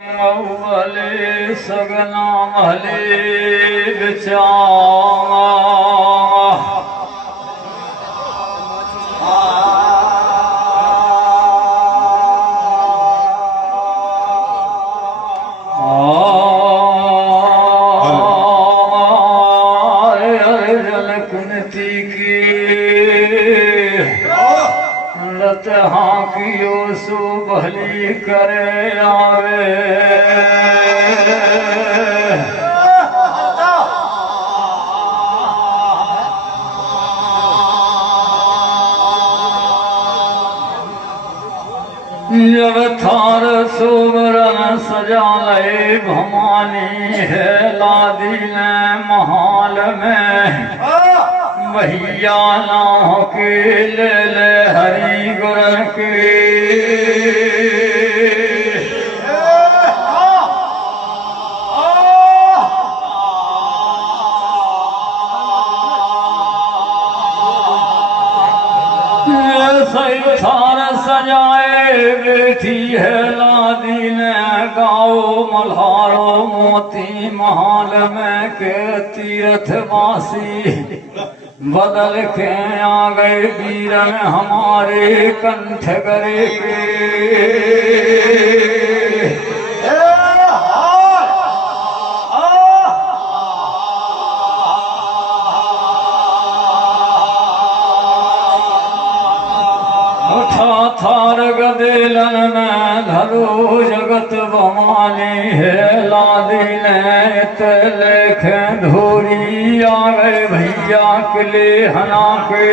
भले सगना भले बिचावा हाँ कियो सो भली करे आवे जब थार सुवरन सजा ले भवानी है लादी ने महाल में भैया ना के ले हरि गुर के सजाए बैठी है लादी ने गाओ मल्हारो मोती महाल में के तीर्थ वासी बदल के आ गए वीरन हमारे कंठ करे थार गदेलन में धरो जगत भवानी है लादी ने लेख धोरी आ गए भैया किले हना के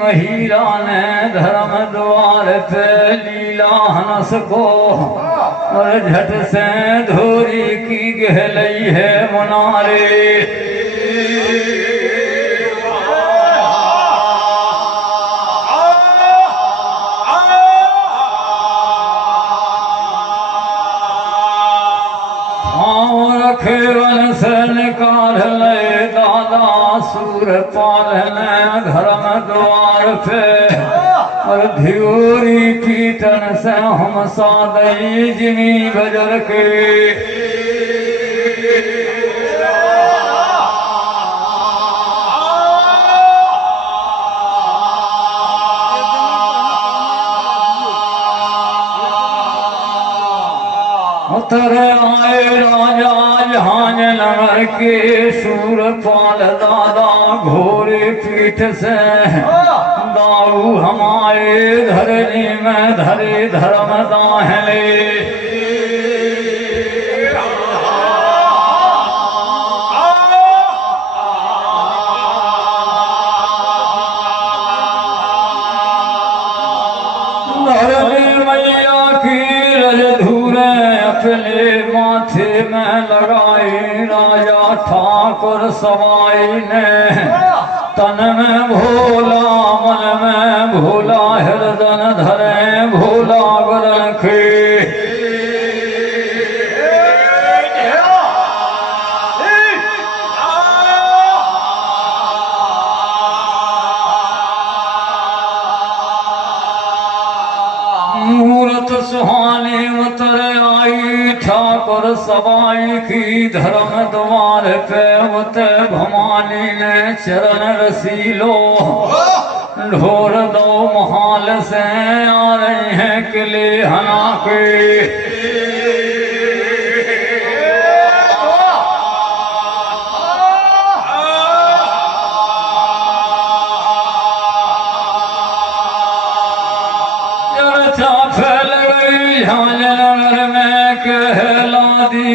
महिला ने धर्म द्वार पे लीला हंस को और झट से धोरी की गहलई है मुनारे रखे वन से निकाल ले दादा सूर पालने धर्म द्वार पे और ध्योरी कीर्तन से हम सादई जिमी बजर के उतर आए राजा जहान नगर के सूरपाल दादा घोड़े पीठ से दाऊ हमारे धरनी में धरे धर्म दाहले अपने माथे में लगाई राजा ठाकुर सवाई ने तन में भोला मन में भोला हृदय धरे भोला गरन के मूरत सुहाने उतर आई ठाकुर सवाई की धर्म द्वार पे उत भवानी ने चरण रसीलो ढोर दो महाल से आ रहे हैं किले हना के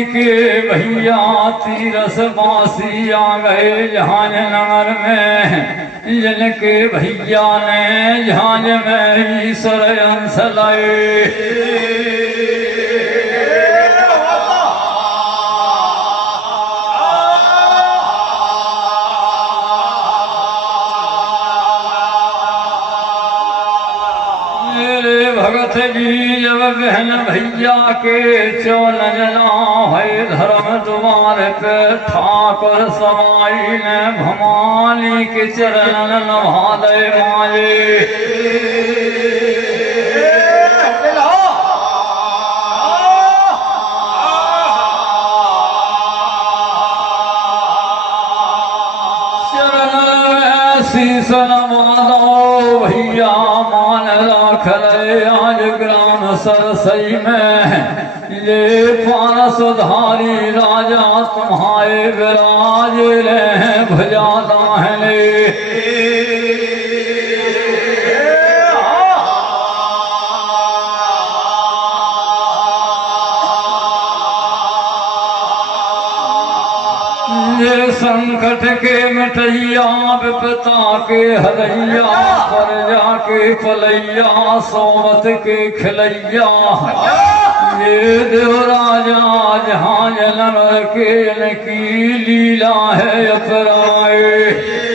के भैया तीरस बासी आ गए जहाज नगर में जिनके भैया ने जहाज में ईश्वर अंश लाए मेरे भगत भगत जी जब बहन भैया के चौलन है धर्म द्वार पे ठाकुर समाई ने भमाली के चरण नभा दे माये शीश नवादो भैया मान राख ले आज ग्राम सरसई में ये पारस धारी राजा तुम्हारे विराज ले भुजा दाहने संकट के मिटैया विपता के हरैया पर जाके पलैया सोमत के खिलैया ये देव राजा जहाँ जन्म के इनकी लीला है अपराए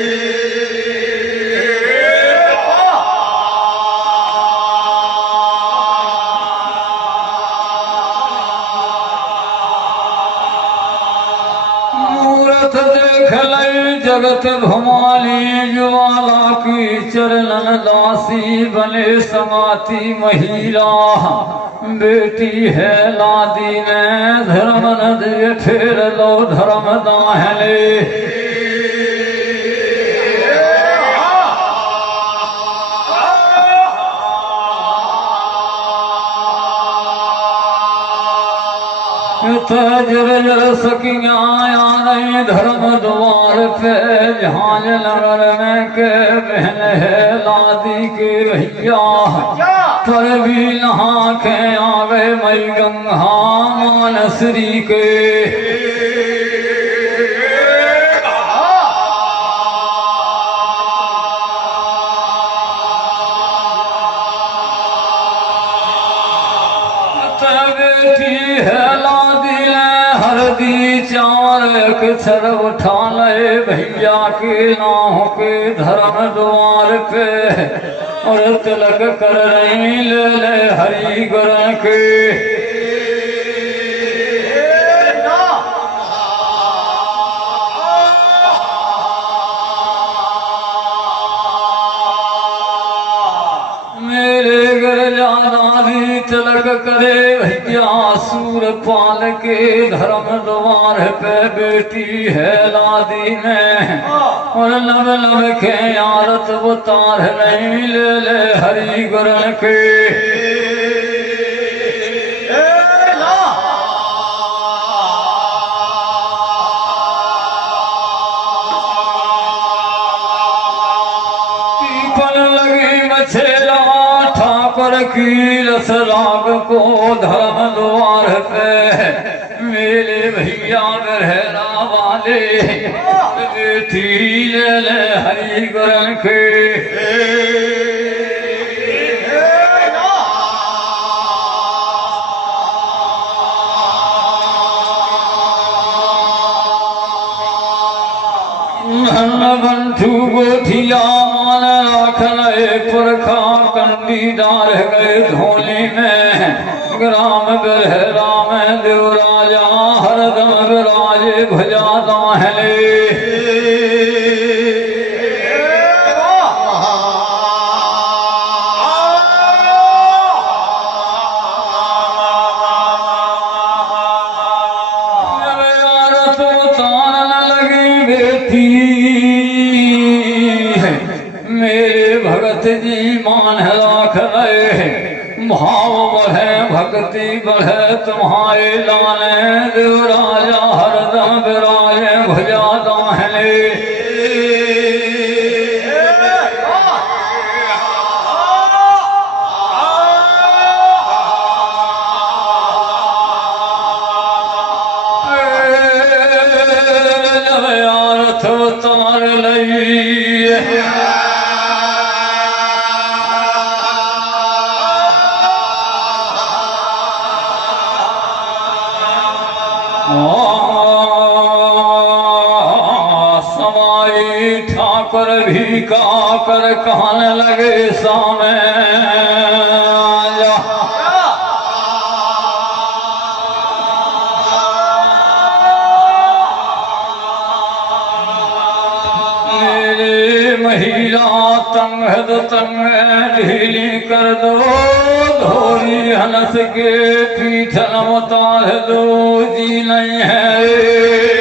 जगत भमाली ज्वाला की चरणन दासी बने समाती महिला बेटी है लादी ने धर्म नद फेर लो धर्म दाहले जर जर सकिया नहीं धर्म द्वार पे जहाँ लड़ में के बहन है लादी के भैया पर भी नहा के आवे मई गंगा मानसरी के छर उठा ले भैया के नाव के धर्म द्वार पे और तिलक कर रही ले ले हरि गुर के तिलक करे भैया सूर पाल के धर्म द्वार पे बेटी है लादी ने और नव नव के आरत उतार नहीं ले ले हरि गुर के की रस राग को धर्म द्वार पे मेरे भैया गहरा वाले बेटी ले ले हरि गुर के बंधु गोठिया मान राखन पुरखा कंडीदार गए धोली में ग्राम गहरा में देव राजा हरदम विराजे भुजा दाहले जी मान राख रहे भाव बढ़े भक्ति बढ़े तुम्हारे लाने देव राजा हरदम विराजे भुजा दाहने यार तो तार लई समाई ठाकुर भी का कर कहने लगे सामे तंग है तो तंग ढीली कर दो धोरी हनस के पीछन उतार दो जी नहीं है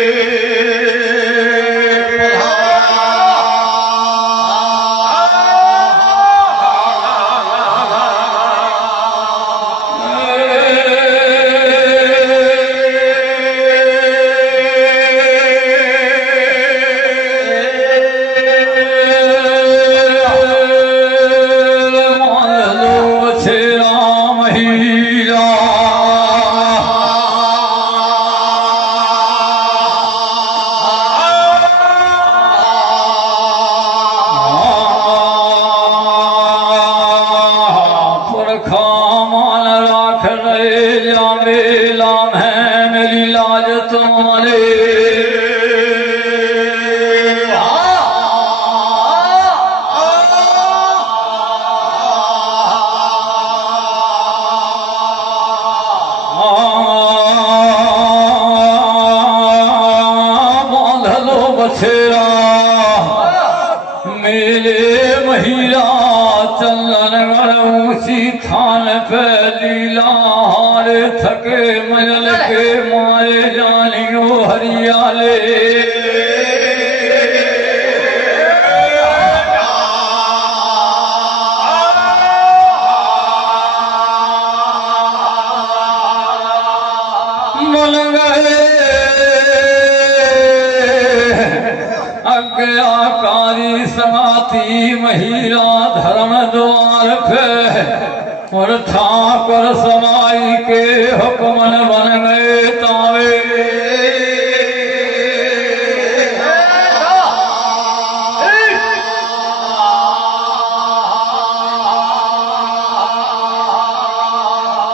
थके मजल के माए जानियो हरियाले मन गए आज्ञाकारी समाती महिला धर्म द्वार पे और ठाकुर समाई के हुक्मन बन गए तावे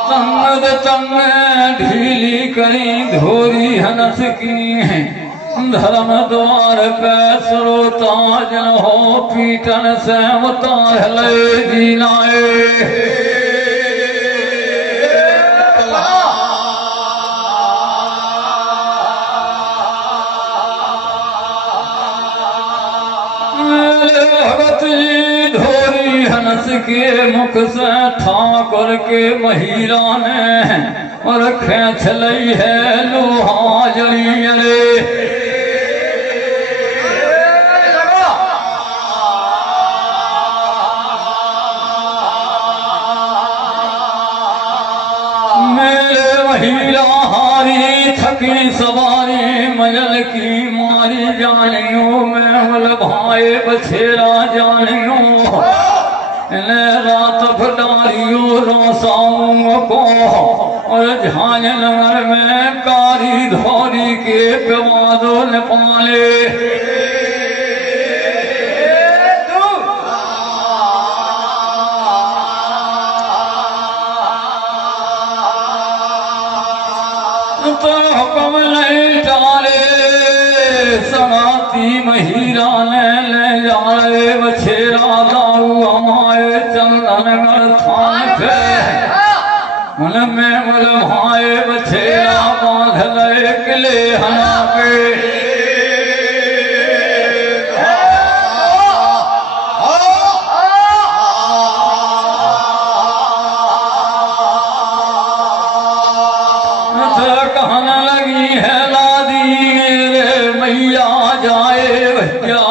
तंग तंग ढीली करी धोरी हनस की धर्म द्वार पे श्रोता जन हो पीटन से उतार ले जीनाए हनस के मुख से ठाकुर के महिला ने और खेच लई है लोहा जली रे मेरे महिला हारी थकी सवारी मजल की मारी जानियो मैं मल भाई बछेरा जानियो रात भडारियो रोसाऊं को और झांझ नगर में कारी धोरी के कमादो न पाले तो हुक्म नहीं डाले समाती महिरा ने ले जाए बछेरा दाऊ हमारे चंदनगढ़ थान पे मन में मल भाए बछेरा बांध ले किले हना पे कहने लगी है लादी रे मैया जाए भैया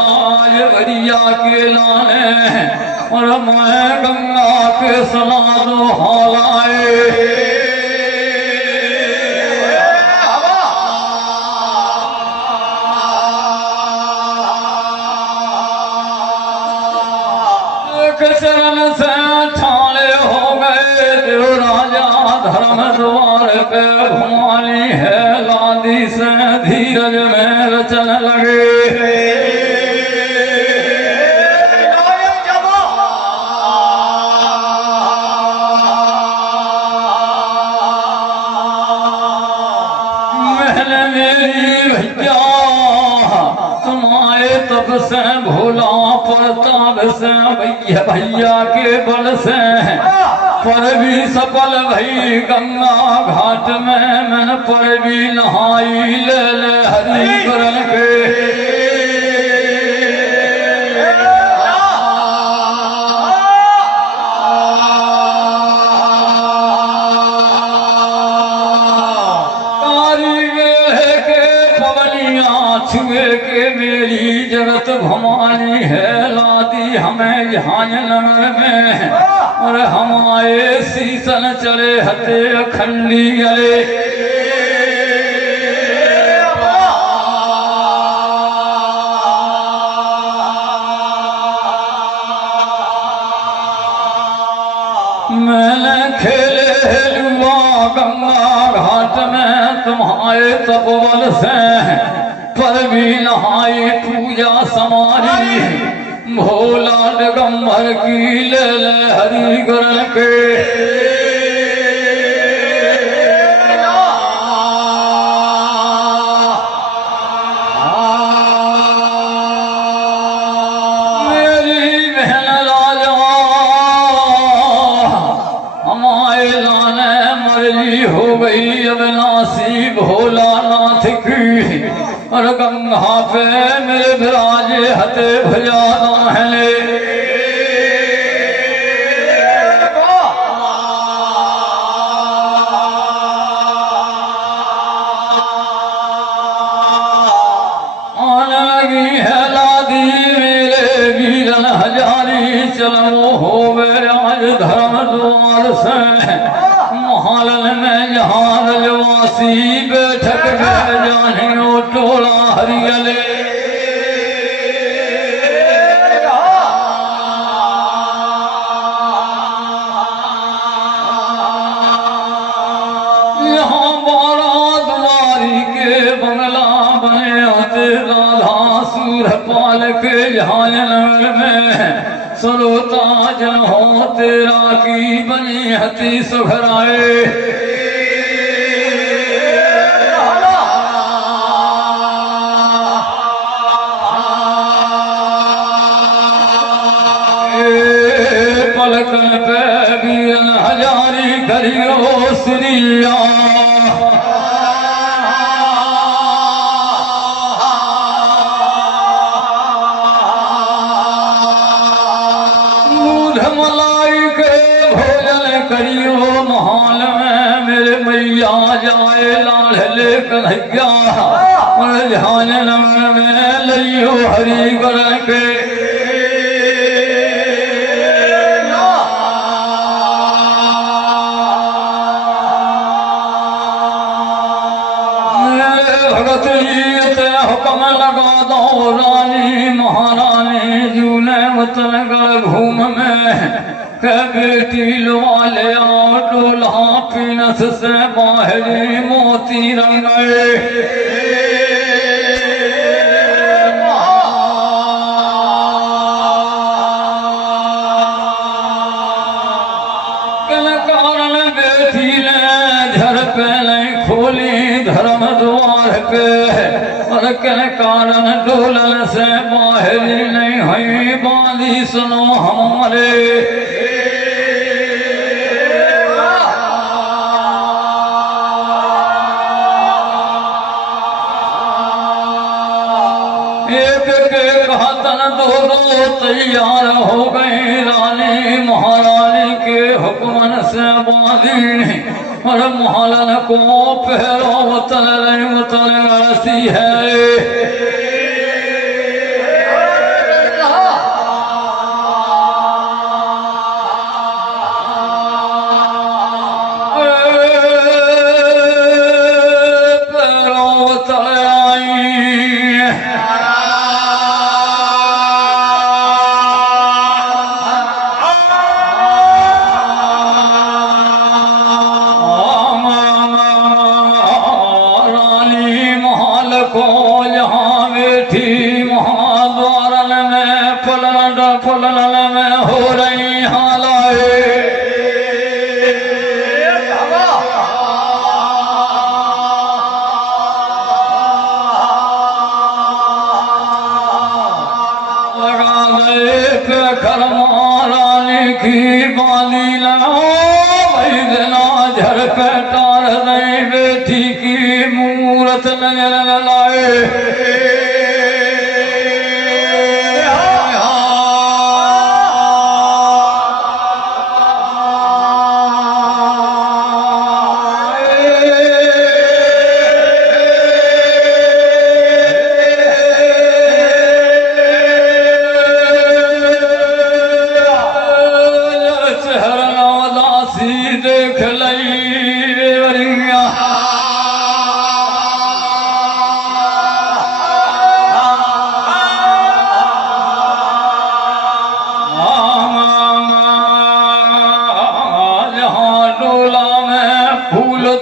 भरिया के लाने और मैं गंगा के सना दो हालाए चरण से ठाणे हो गए देव राजा धर्म द्वार पे घुमानी है लादी से धीरज में रचन लगे मेरी भैया तुम्हारे तब से भोला प्रताप से भैया भैया के बल से पर भी सफल भई गंगा घाट में मन पर भी नहाई ले ले हरि करण के छुए के मेरी जगत घुमानी है, लादी हमें झांझनगर में। और हमारे सीसन चले हते अखंडी गले, मैंने खेले हुआ गंगा घाट में तुम्हारे तपोबल से, पर भी नहाई पूजा समारी। भोला दिगंबर की ले हरि गुरन के, मेरी बहन राजा हमारे लाने मर्जी हो गई अविनाशी भोलानाथ की। और गंगा पे मेरे विराजे हते भुजाना है, आने लगी है लादी मेरे वीरन हजारी। चलो हो गए आज धर्म द्वार से, महालन में जहाँ रजवासी बैठक में जाने टोला हरियले। यहाँ बारात वारी के बंगला बने होते, राधा सूरपाल के झांझनगर में। सरोता जन हो तेरा की बनी हती सुघराए, पलकन पे वीरन हजारी करियो श्रिया। दूध मलाई के भोजन करियो, महाल में मेरे मैया जाए लाल ले कन्हैया। और झांझनगर में लियो हरि गुरन के, भगत हुक्म लगा दो रानी महारानी जूने वतन गढ़ घूम में। के बेटी लुआ ले आओ डोला पीनस से बाहरी मोती रंगे। कारण बेटी ने झर पे खोली धर्म द्वार पे, और के कारण डोलन से बाहर नहीं हुई बांधी सुनो हमारे। एक के कहतन दो तैयार हो गई रानी महारानी के हुक्मन से बांधी। और महालन को पहरो वतन ऐसी है।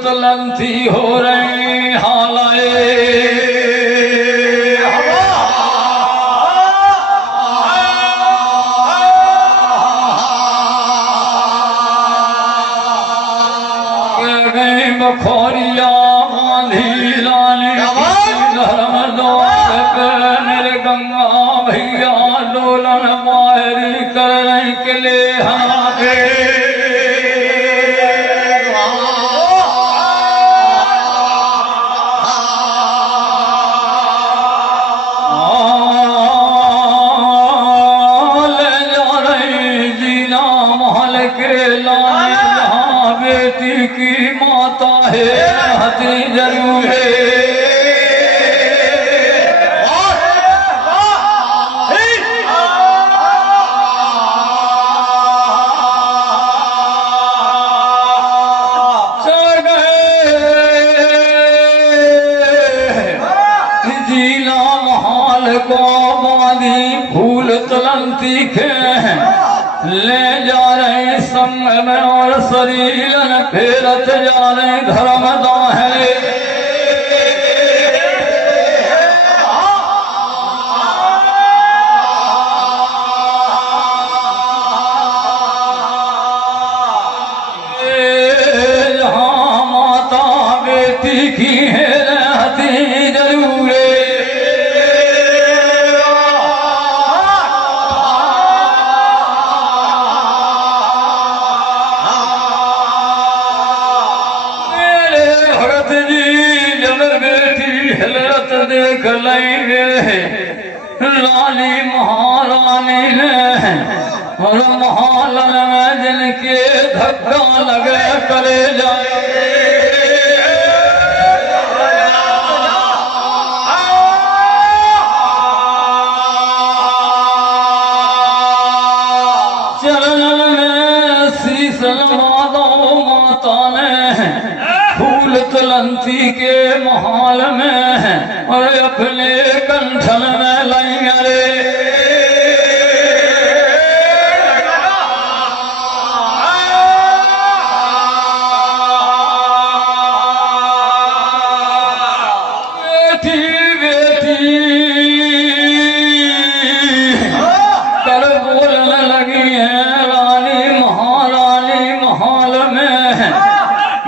तलंती हो रही हालाए बखोरिया बांधी लाली धर्म द्वार पे निर्गंगा भैया डोलन मारी करने के लिए हमारे ले जा रही जीना महल के लाने जहाँ बेटी की माता है हती जरूर तलंती के ले जा रहे संग में और शरीर फेरत जा रहे धर्म दाहे जहाँ माता बेटी की है रहती जरूर देख लेंगे लाली महारानी ने और महालन में जिनके धक्का लगे करे जाए चरण में शीश लगा दो माता ने फूल तलंती के महल में और अपने कंठन में लेंगे रे बेटी बेटी कर बोलने लगी है रानी महारानी महल में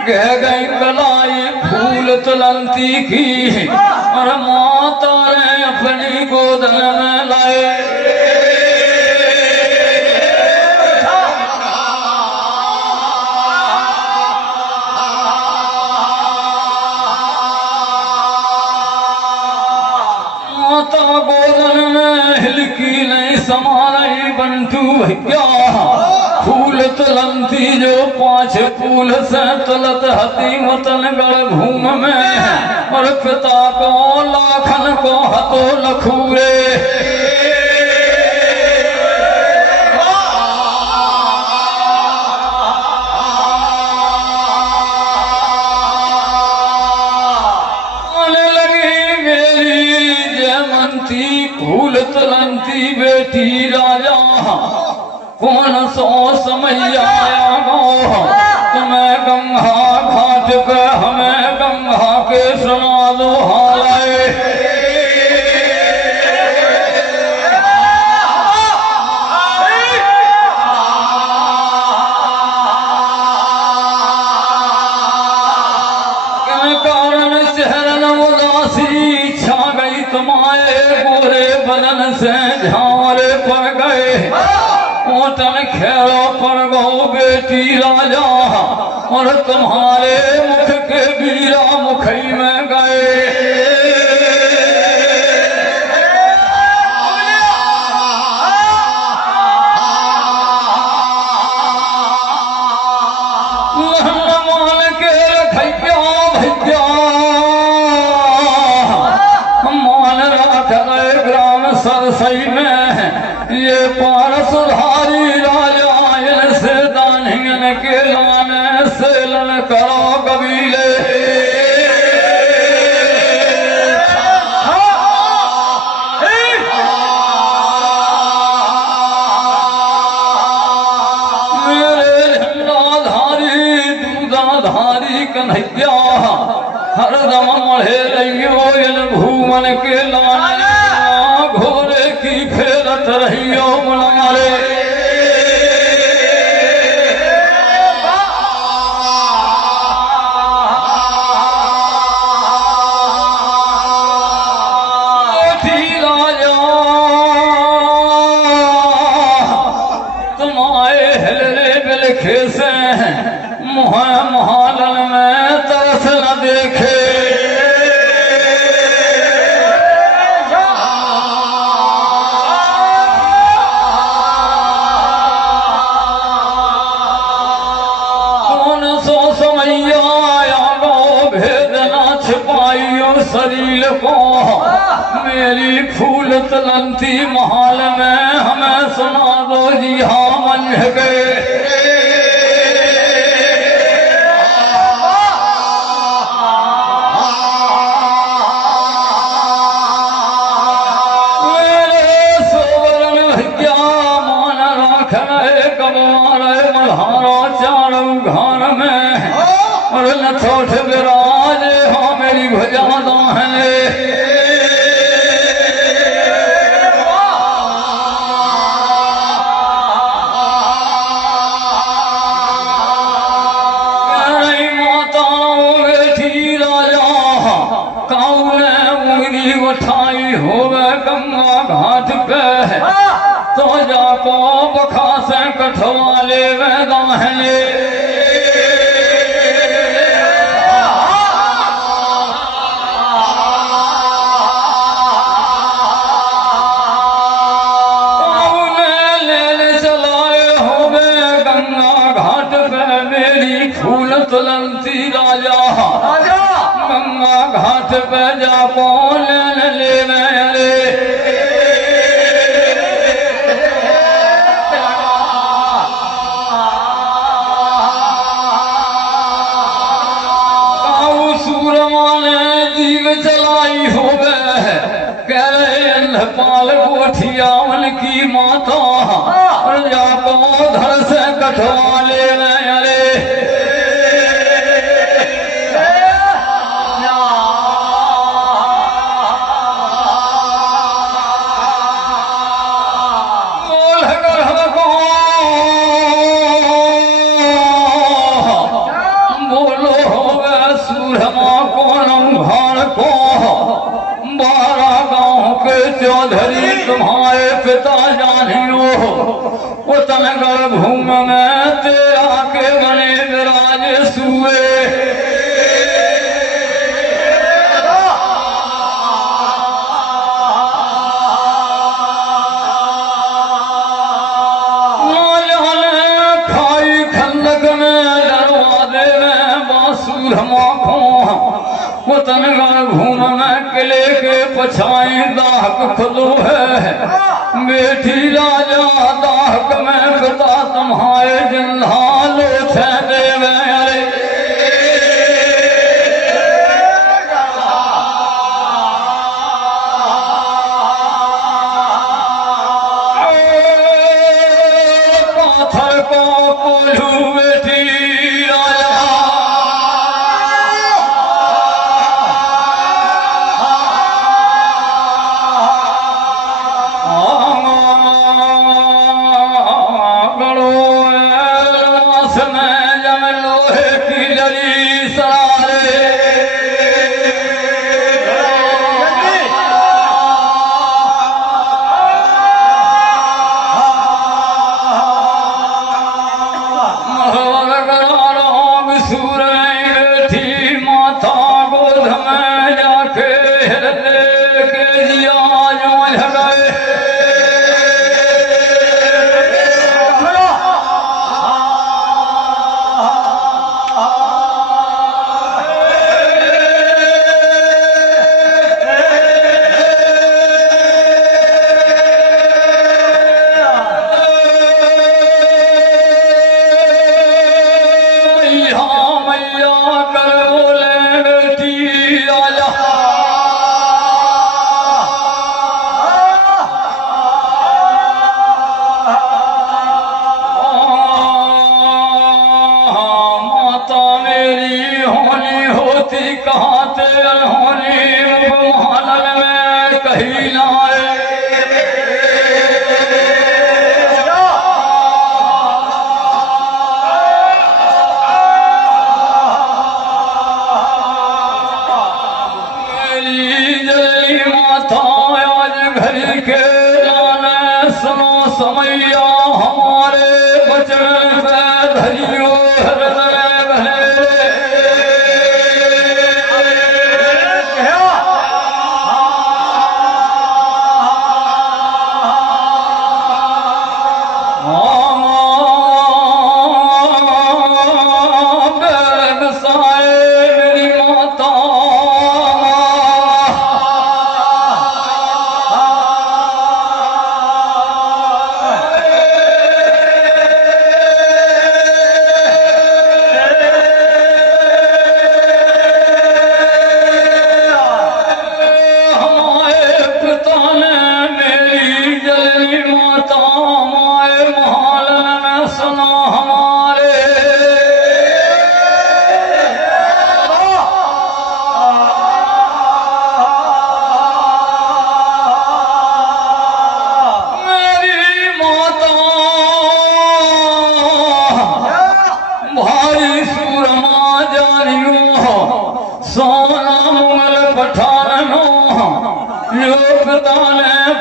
गह गई कलाई फूल तलंती की और माता ने अपनी गोदन में लाए माता गोदन में हिलकी नहीं समाई बंटू भैया फूल तलंती जो पांच फूल से तलत हती वतन गढ़ घूम में और पिता को लाखन को हतो लखूरे आने लगी मेरी जयमंती फूल तलंती बेटी राजा कौन सो समय आया गो तुम्हें गंगा घाट पे हमें गंगा के सुना दो हाय कारण शहर उदासी छा गई तुम्हारे गोरे बदन से झारे पड़ गए ओटन खेलो पर गो बेटी राजा और तुम्हारे मुख के वीरा मुखई में गए मान के भैया भैया मान रख गए ग्राम सरसई में ये पारसधारी राजा से दानियन के लाने से लन करो कबीले मेरे झंडाधारी दूधाधारी कन्हैया भैया हरदम मढ़े रहियो इन भूमन के लाने घोड़े की फेरत रहियो मुनारे महालन में तरस न देखे कौन सो समैया आगो भेद न छिपाइयो शरीर को मेरी फूल तलंती महल में हमें सुना दो जी हाँ मन गए छोट विराज हाँ मेरी भुजादा है माताओं बेटी राजा काऊ ने उंगली उठाई होवे गंगा घाट पे तो जाको बखा से कठवा ले दाहने तुलंसी राजा गंगा घाट पे जा कौन ले मेरे काऊ सूरमा ने जीव चलाई हो गए कह रहे अंधपाल कोठियावन की माता और जाको धर से कठवा ले मेरे चौधरी तुम्हारे पिता जानियो वो तनगढ़ भूम में तेरा के बने विराज सुए खाई खंडक में दरवाजे में बासूर वो तनगढ़ भूम में किले के पछाई दाहक खुदो है बेटी राजा दाहक में पिता तुम्हारे जिन्हालो थे देवे पाथर को कोल्हू बेटी लोहे की होती कहाँ ते अनहोनी महानल में कहीं लाए समैया हमारे बचन में धरियो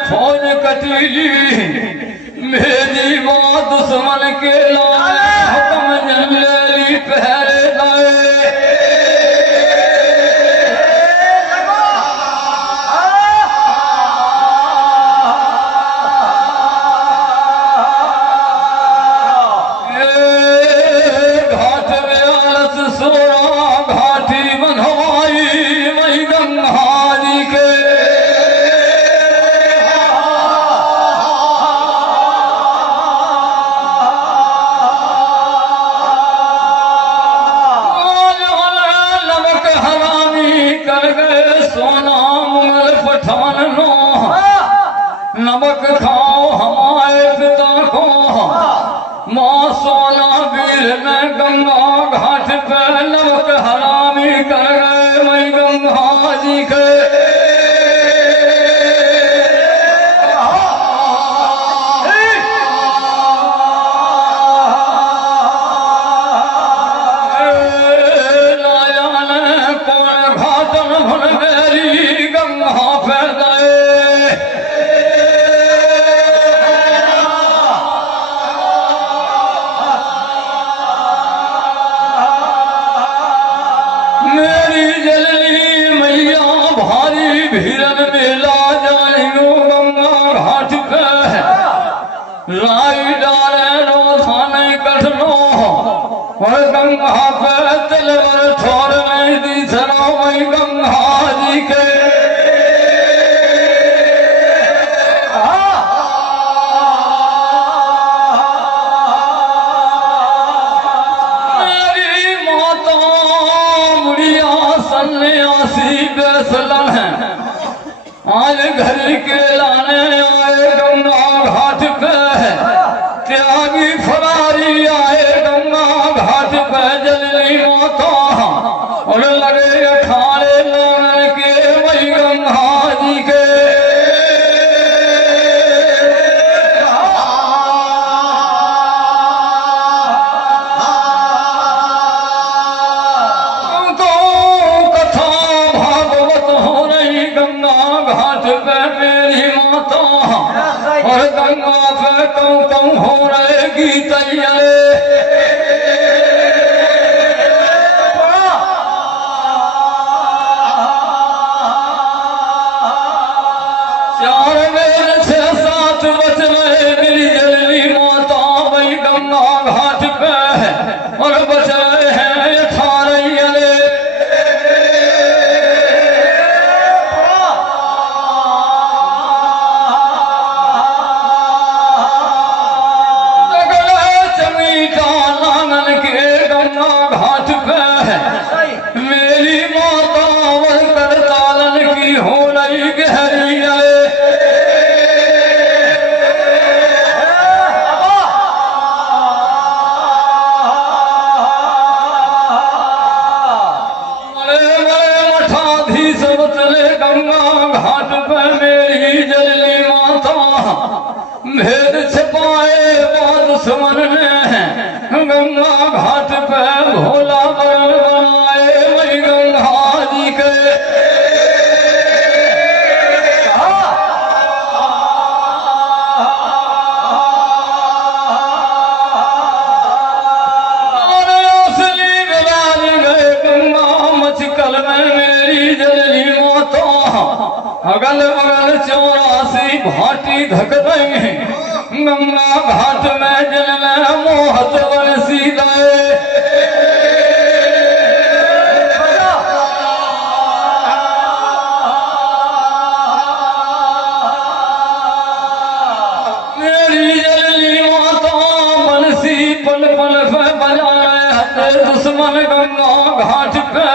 फौज कटीली मेरी बात दुश्मन के लाए हुक्म जंगली पहरे घाट में आलस सोरा घाटी बनवाई वही गंगा जी के नमक खाओ हमारे पिता को माँ सोना वीर ने गंगा घाट पे नमक हरामी कर गए मैं गंगा जी के भीरन मेला जानियो गंगा घाट पे लाई डाले रोधाने कठनो और गंगा पे तलवर छोड़ नहीं दी सरो मैं गंगा जी के मेरी माता मुड़िया सन्यासी बेसलन है आज घर के लाने आए गंगा घाट पे त्यागी फरारी आए गंगा घाट पे जलनी माता और लगे अखाड़े लाने के वही गंगा जी के घाट पे मेरी माता और गंगा पे कम हो रहेगी तैयारे चार मेरे 6-7 बच रहे मेरी जलनी माता वही गंगा घाट पे और बच रहे हैं 18 चमीटा मठाधीश चले गंगा घाट पे मेरी जननी माता भेद छिपाए बाद सुमन ने गंगा घाट पे भोला बरण बनाए वही गंगा जी के अगल बगल 84 भाटी धक रही गंगा घाट में जल में मोहत बरसी गए मेरी जलनी माता बंसी पल पल पे बजा रहे दुश्मन गंगा घाट पे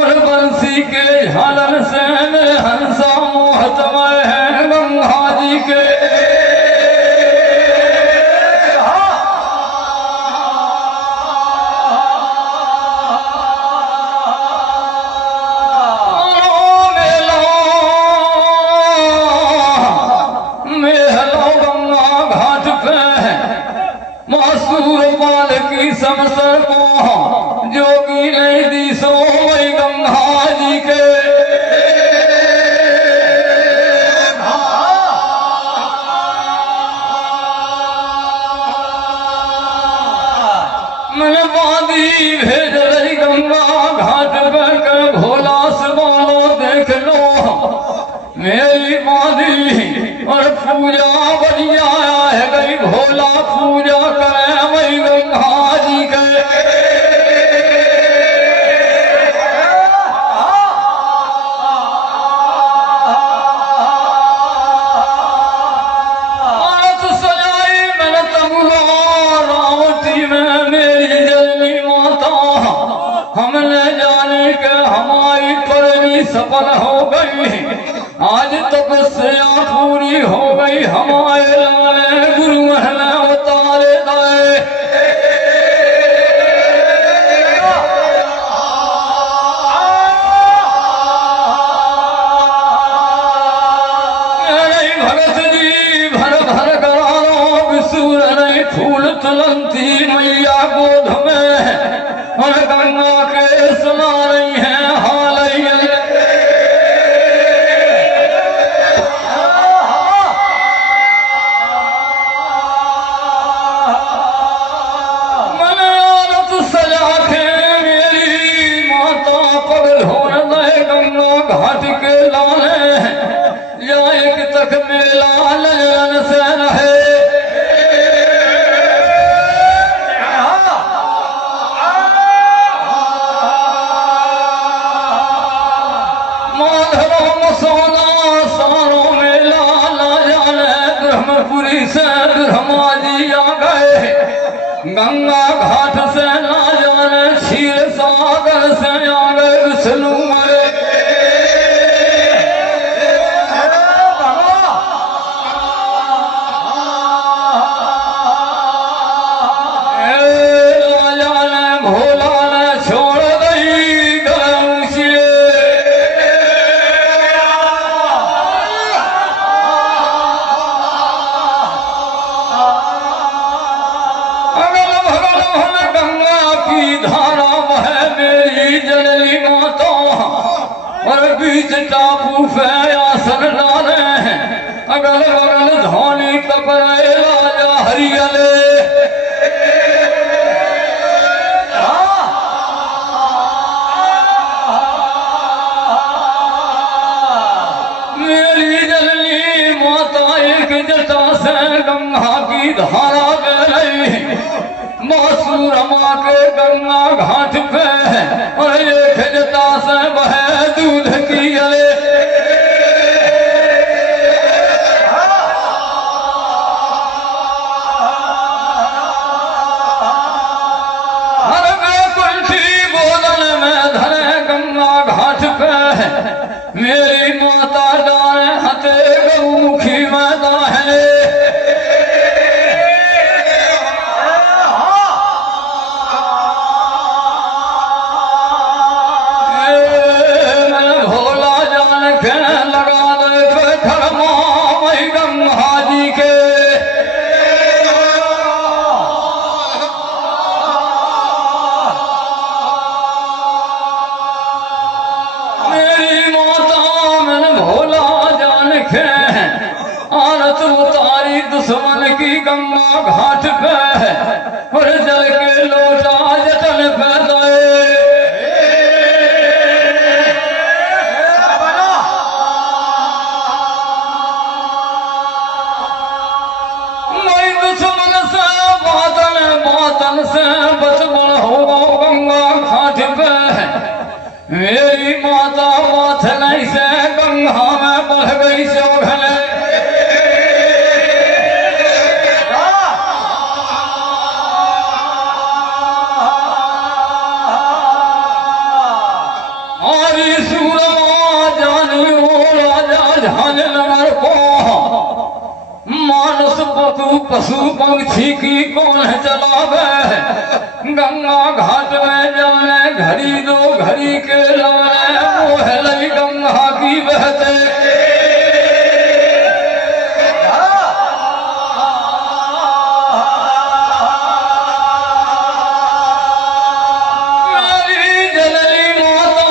और बंसी के झालन से हंसा मोहतमय है गंगा जी के मेहलो गंगा घाट पे मासूर बाल की समसर को जोगी नहीं दी सो वही गंगा जी के मन बादी भेज रही गंगा घाट पर भोला से बोलो देख लो मेरी बादी और पूजा बढ़िया है गई भोला पूजा करे वही गंगा जी के हमने जाने के हमारी करनी सफल हो गई आज तपस्या पूरी हो गई हमारे लाले गुरु महला उतारे गए भगत जी भर भर करारो विसूर नहीं फूल तुलंती मैया गोद में और गंगा के सुना रही है हाल मन आदत सजा के मेरी माता पगल हो रहे गंगा घाट के लाले या एक तक मेला ललन से रहे सारों में लाला जाने ब्रह्मपुरी से ब्रह्माजी आ गए गंगा घाट से ना जाने क्षीर सागर से आ गए विष्णु मरे राजा ने भोला ने छोड़ दी गंगा की धारा बह मेरी जननी माता और बीच टापू पे आसन डाले अगल बगल धोनी कपड़े राजा हरियले मेरी जननी माता एक जटा से गंगा की धारा बह रही मासूर माँ के गंगा घाट पे और एक जटा से बहे दूध की अले हर में कुल्फी बोतल में धरे गंगा घाट पे मेरी माता डाले हते गौमुखी माता है के आरत उतारी दुश्मन की गंगा घाट पे और जल के लोटा जतन पे दे मैं दुश्मन से बातन से बचपन होगा गंगा घाट पे मेरी माता माथ नहीं से गंगा में बढ़ गई चौघले मानस पशु पंछी की कौन चलावे गंगा घाट में जाने घड़ी दो घड़ी के लाने मोह लई गंगा की बहते मेरी जलनी माता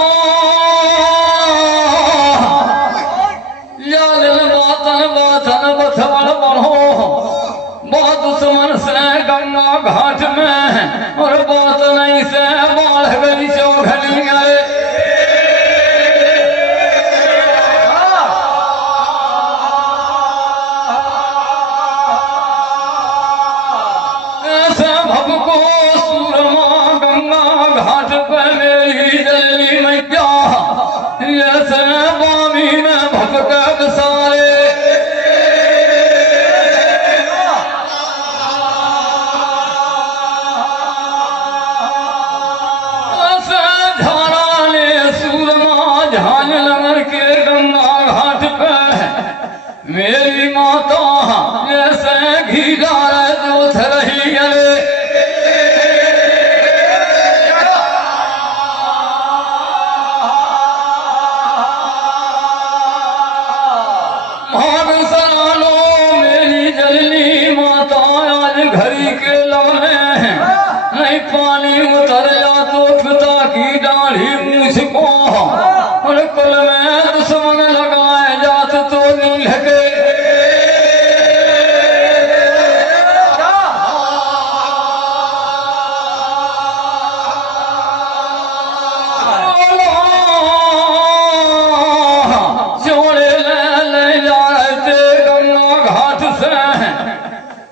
बातन बथवन बढ़ो बहुत दुश्मन से गंगा घाट में और बात नहीं से बाढ़ गई चौघली गए ऐसे भपको सूरमा गंगा घाट पे मेरी जल्दी मैया ऐसे बामी में भपक सारे मेरी माता जैसे घी डाले दूध रही गले भागसरालो मेरी जलनी माता आज घड़ी के लाने नहीं पानी उतर जा तो पिता की दाढ़ी मूछ को और कुल में दुश्मन लगाए जात तो नील के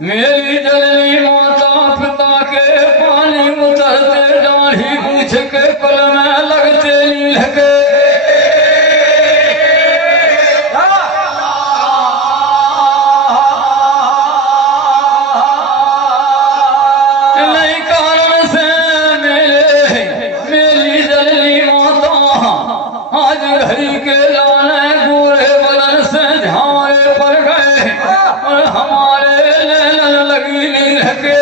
मेरी जलनी माता पिता के पानी उतरते दाढ़ी पूछ के कुल में लगते नील के नहीं कारण से मेरी जलनी माता आज घड़ी के लाने बूढ़े बलन से झाड़े पड़ गए और हमारे लगी नील के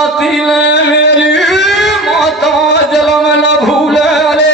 जाती ले मेरी माता जन्म न भूले रे